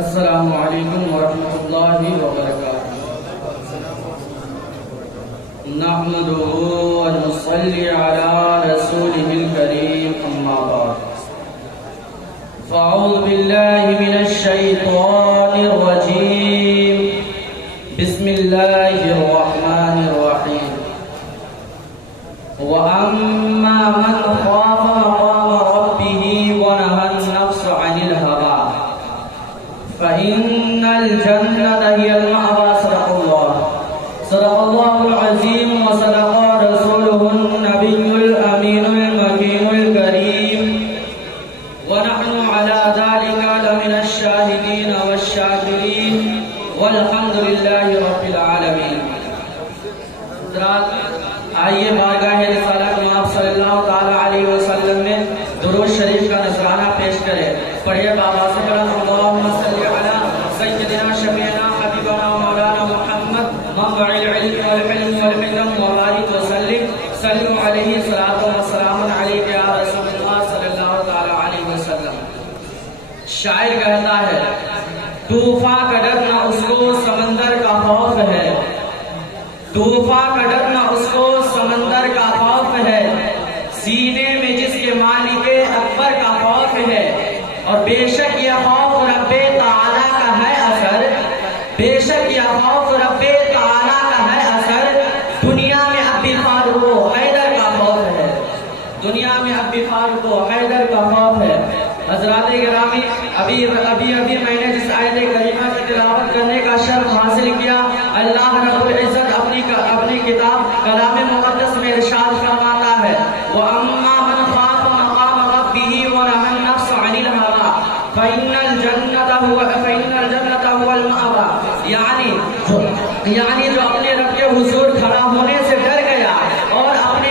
السلام علیکم ورحمۃ اللہ وبرکاتہ۔ نحمده ونصلي على رسوله الكريم اما بعد فاعوذ بالله من الشیطان الرجیم بسم اللہ الرحمن الرحیم وَأَمَّا مَنْ خَافَ مَقَامَ رَبِّهِ وَنَهَى النَّفْسَ عَنِ الْهَوَىٰ فَإِنَّ الْجَنَّةَ هِيَ الْمَأْوَىٰ۔ صدق اللہ العظیم وصدق رسولہ النبی الامین المکین الکریم ونحن على ذلك لمن الشاہدین والشاکرین والحمد للہ رب العالمین۔ آئیے بارگاہ رسالت میں آپ صلی اللہ تعالی علیہ وسلم میں درود شریف کا نذرانہ پیش کرے۔ پڑھیے بابا سے کرم اللہم صلی علی سیدنا شفیعنا حبیبنا مولانا محمد منبع العلم والحلم والحکم وبارک وسلم صلو علیہ صلاۃ وسلام علیک یا رسول اللہ صلی اللہ تعالی علیہ وسلم۔ شاعر کہتا ہے طوفان کا ڈر نہ اس کو سمندر کا خوف ہے، طوفان کا ڈر نہ اس کو سمندر کا خوف ہے، سینے میں جس کے مالک اکبر کا خوف ہے، اور بے شک یہ خوف رب تعالیٰ کا ہے اثر، بے شک یہ خوف رب تعالیٰ کا ہے اثر، دنیا میں اب بھی فاروق و حیدر کا خوف ہے، دنیا میں اب بھی فاروق و حیدر کا خوف ہے۔ حضرات گرامی، ابھی میں نے جس آیت کریمہ کی تلاوت کرنے کا شرف حاصل کیا، اللہ رب العزت اپنی کتاب کلام مقدس میں ارشاد فرماتا ہے وَأَمَّا مَنْ خَافَ مَقَامَ رَبِّهِ وَنَهَى النَّفْسَ عَنِ الْهَوَىٰ فَإِنَّ الْجَنَّةَ هُوَ الْمَأْوَىٰ۔ یعنی جو اپنے رب کے حضور کھڑا ہونے سے ڈر گیا اور اپنے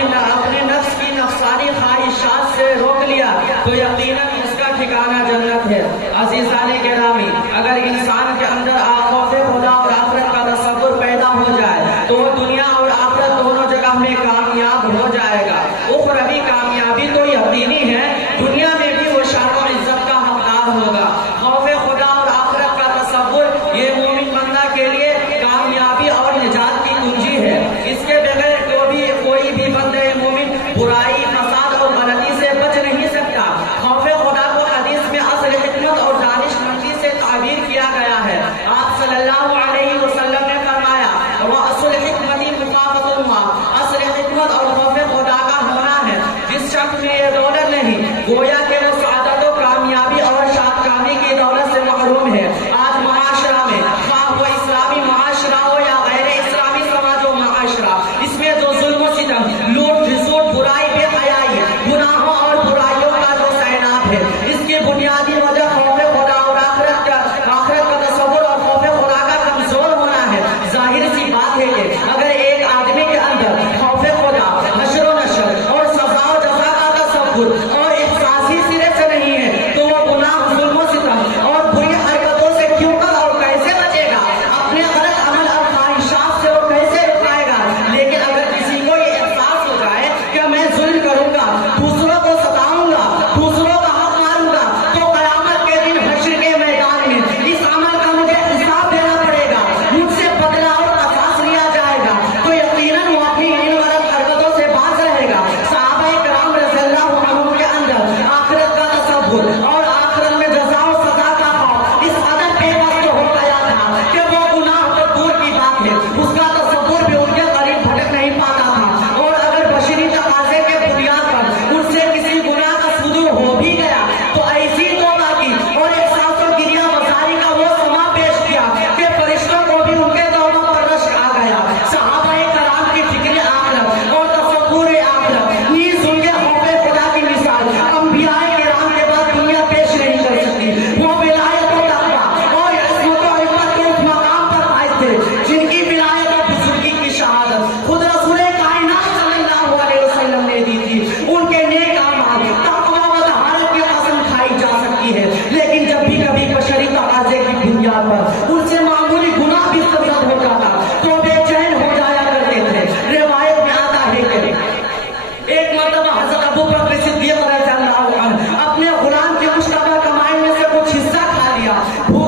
نفس کی نفسانی خواہشات سے روک لیا تو یقیناً اس کا ٹھکانہ جنت ہے۔ عزیزان گرامی، اگر انسان کے اندر خوف خدا اور آخرت کا تصور پیدا ہو جائے تو وہ دنیا اور آخرت دونوں جگہ میں کامیاب ہو جائے گا۔ اخروی کامیابی تو یقینی ہے، دنیا میں بھی وہ شان و عزت کا حقدار ہوگا۔ خوف خدا اور آخرت کا تصور یہ مومن بندہ کے لیے کامیابی اور نجات کی کنجی ہے۔ اس کے بغیر کوئی بھی بندہ مومن برائی، فساد اور غلطی سے بچ نہیں سکتا۔ خوف خدا کو حدیث میں اصل حکمت اور دانش مندی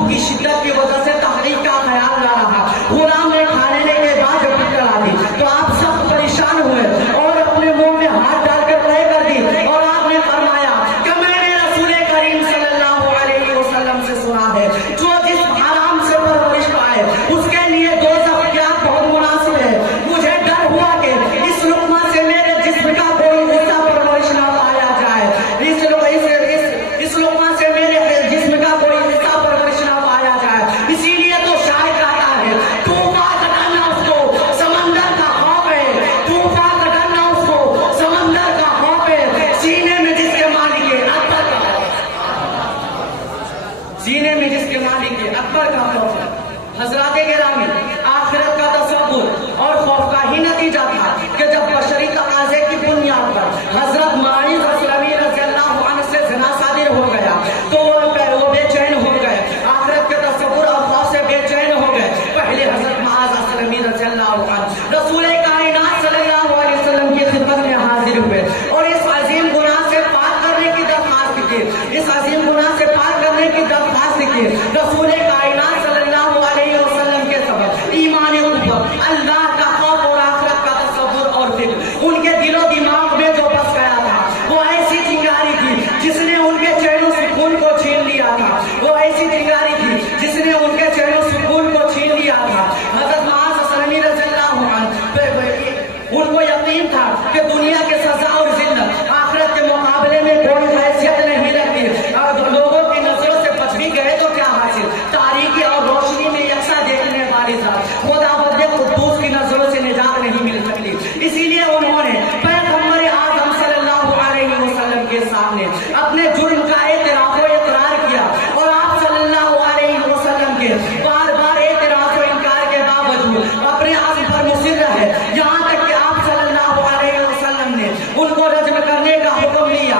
भूख की शिद्दत की वजह से तहरीक का ख्याल ना रहा, गुलाम ने खा लेने के बाद जब भूख लगा दी तो आप सब परेशान हुए और अपने मुंह में हाथ डालकर तय कर दी और आपने फरमाया कि मैंने रसूल करीम सल्लल्लाहु अलैहि वसल्लम से सुना है, जो जिस हराम से परवरिश पाए उसके लिए दोज़ख क्या बहुत मुनासिब है। मुझे डर हुआ कि इस लुक़मा से मेरे जिस्म का कोई हिस्सा परवरिश ना पाया जाए, इस लुक़मा से मेरे जिस्म का कोई हिस्सा परवरिश ना पाया जाए। इसीलिए तो शायर कहता है, तूफान का डरना उसको समंदर का खौफ है, तूफान का डरना उसको समंदर का खौफ है, सीने में जिसके मालिक है अकबर का, सीने में जिसके मालिक है अकबर का खौफ है। हजरात गिरामी, आखिरत का तसव्वुर और खौफ का ही नतीजा था कि जब बशरी तकाज़े की बुनियाद पर हजरत माइज़ असलमी रज़ियल्लाहु अन्हु से ज़िना सादिर हो गया तो वो बेचैन हो गए, आखिरत के तसव्वुर और खौफ से बेचैन हो गए। पहले हजरत माइज़ असलमी रज़ियल्लाहु अन्हु रसूल कायनात सल्लल्लाहु अलैहि वसल्लम की खिदमत में हाजिर हुए और इस अजीम गुनाह से पाक करने की दरख्वास्त की, इस अजीम गुनाह से पाक करने की दरख्वास्त की। रसूल कायनात सल्लल्लाहु अलैहि वसल्लम के सबब ईमान ऊपर अल्लाह का खौफ और आखिरत का तसव्वुर और फिक्र उनके दिलो दिमाग में जो बस गया था, वो ऐसी चिंगारी थी जिसने उनके चैन सुकून को छीन लिया था, वो ऐसी चिंगारी थी जिसने उनके चैन सुकून को छीन लिया था। हज़रत मुआज़ असलमी रज़ियल्लाहु अन्हु उनको यकीन था कि दुनिया के सजा और जिल्लत आखिरत के मुकाबले में कोई हैसियत नहीं रखती, और लोगों की नजरों से बच भी गए तो क्या हासिल, तारीकी और रोशनी में यकसा देखने वाली जात खुदावंद कुद्दूस की नजरों से निजात नहीं मिल सकती। इसीलिए उन्होंने पैगंबर आज़म सल्लल्लाहु अलैहि वसल्लम के सामने अपने जुर्म का एतराफ़ व इकरार किया और आप सल्लल्लाहु अलैहि वसल्लम के बार बार एतराफ़ व इनकार के बावजूद अपने आज़म पर मुसिर रहे, यहाँ तक कि आप सल्लल्लाहु अलैहि वसल्लम ने उनको रज्म करने का हुक्म लिया